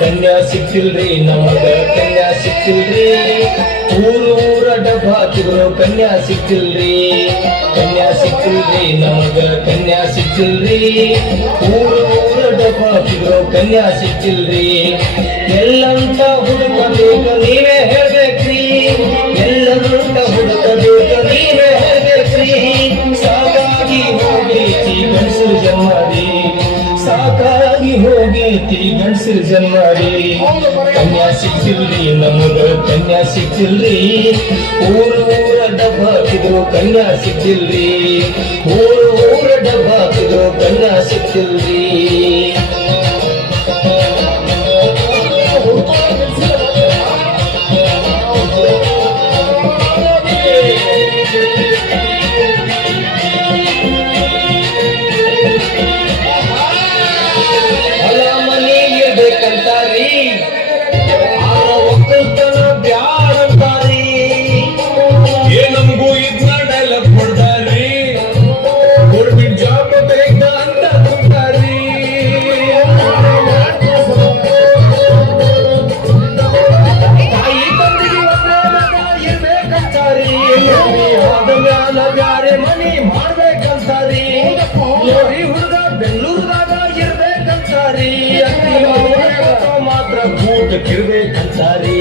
ಕನ್ಯಾ ಸಿಕ್ಕಿಲ್ರಿ ನಮಗ ಕನ್ಯಾ ಸಿಕ್ಕಿಲ್ರಿ ಊರ ಡಬ್ಬ ಹಾಕಿದ್ರು ಕನ್ಯಾ ಸಿಕ್ಕಿಲ್ರಿ ಕನ್ಯಾ ಸಿಕ್ಕಿಲ್ರಿ ನಮಗ ಕನ್ಯಾ ಸಿಕ್ಕಿಲ್ರಿ ಊರ ಡಬ್ಬ ಹಾಕಿದ್ರು ಕನ್ಯಾ ಸಿಕ್ಕಿಲ್ರಿ ಎಲ್ಲಂತ ಹುಡುಕಬೇಕ ನೀವೇ ಹೇಳ್ಬೇಕ್ರಿ ಎಲ್ಲಂತ ಹುಡುಕಬೇಕ ನೀವೇ ಹೇಳ್ಬೇಕ್ರಿ ಸಾಕಾಗಿ ಹೋಗೈತಿ ಗಂಡಸರು ಜನ್ಮಾರಿ ಸಾಕಾಗಿ ಹೋಗೈತಿ ಗಂಡಸರು ಜನ್ಮಾರಿ ಕನ್ಯಾ ಸಿಕ್ಕಿಲ್ರಿ ನಮಗ ಕನ್ಯಾ ಸಿಕ್ಕಿಲ್ರಿ ಊರ ಡಬ್ಬ ಹಾಕಿದ್ರು ಕನ್ಯಾ ಸಿಕ್ಕಿಲ್ರಿ ಊರ ಡಬ್ಬ ಹಾಕಿದ್ರು ಕನ್ಯಾ ಸಿಕ್ಕಿಲ್ರಿ ಬ್ಯಾರೆ ಮನಿ ಮಾಡ್ಬೇಕಂತಾರಿ ನೋಡಿ ಹುಡುಗ ಬೆಂಗಳೂರದಾಗ ಇರ್ಬೇಕಂತಾರಿ ಮಾತ್ರ ಕೂಟಕ್ಕಿರ್ಬೇಕಂತಾರಿ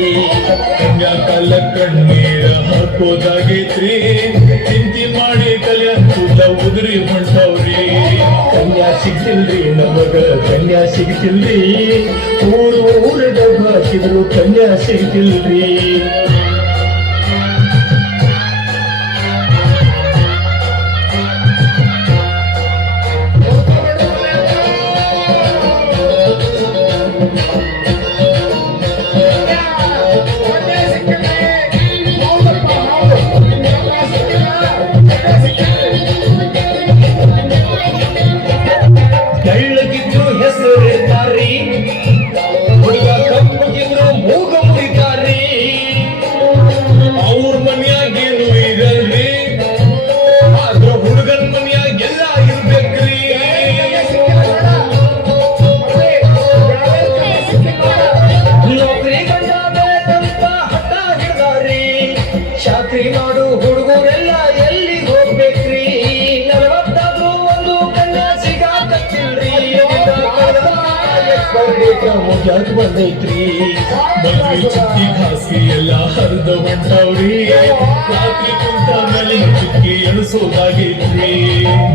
ಕನ್ಯಾ ಕಾಲ ಕಣ್ಣೀರ ಹಾಕೋದಾಗೈತ್ರಿ ಚಿಂತೆ ಮಾಡಿ ಕಲ್ಯ ಕೂದ ಉದುರಿ ಹೊಂಟವ್ರಿ ಕನ್ಯಾ ಸಿಗ್ತಿಲ್ರಿ ನಮಗ ಕನ್ಯಾ ಸಿಗ್ತಿಲ್ರಿ ಊರ ಡಬ್ಬ ಹಾಕಿದ್ರು ಕನ್ಯಾ ಸಿಗ್ತಿಲ್ರಿ ಕಳ್ಳಗಿದ್ರು ಹೆಸರಿರ್ತಾರಿ ಹುಡುಗ ಕಪ್ಪಗಿದ್ರು ಮೂಗ ಮುರಿತಾರಿ ಅವ್ರ ಮನ್ಯಾಗೇನು ಇರಲ್ರಿ ಆದ್ರ ಹುಡುಗನ ಮನ್ಯಾಗ ಎಲ್ಲ ಇರ್ಬೇಕ್ರಿ ನೌಕರಿ ಗಂಡ ಬೇಕಂತ ಹಠ ಹಿಡ್ದಾರಿ ಚಾಕ್ರಿ ಮಾಡು ಹುಡುಗರೆಲ್ಲ ಎಲ್ಲಿಗೆ ಹೋಗ್ಬೇಕ್ರಿ 40 ಒಂದು ಕನ್ಯಾ ಸಿಗಾಕತ್ತಿಲ್ರಿ ಮುಗ್ಯಾಕ್ ಬಂದೈತ್ರಿ ಮದ್ವೆ ಚುಕ್ಕಿ ಖಾಸಿ ಎಲ್ಲ ಹರಿದ ಹೊಂಟವ್ರಿ ರಾತ್ರಿ ಕುಂತ ಮೇಲೆ ಚುಕ್ಕಿ ಎಣಿಸೋದಾಗೈತ್ರಿ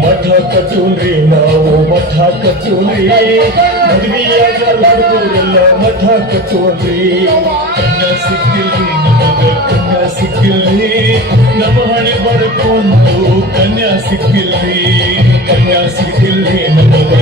ಮಠ ಕಟ್ಟೂನ್ರಿ ನಾವು ಮಠ ಕಟ್ಟೂನ್ರಿ ಮದ್ವೆಯಾಗ ಹುಡುಗರೆಲ್ಲ ಮಠ ಕಟ್ಟುವಲ್ರಿ ಕನ್ಯಾ ಸಿಕ್ಕಿಲ್ರಿ ನಮಗ ಕನ್ಯಾ ಸಿಕ್ಕಿಲ್ರಿ ನಮ್ಮ ಹಣೆ ಬರ್ಕೊಂಡು ಕನ್ಯಾ ಸಿಕ್ಕಿಲ್ರಿ ಕನ್ಯಾ ಸಿಕ್ಕಿಲ್ರಿ ನಮಗ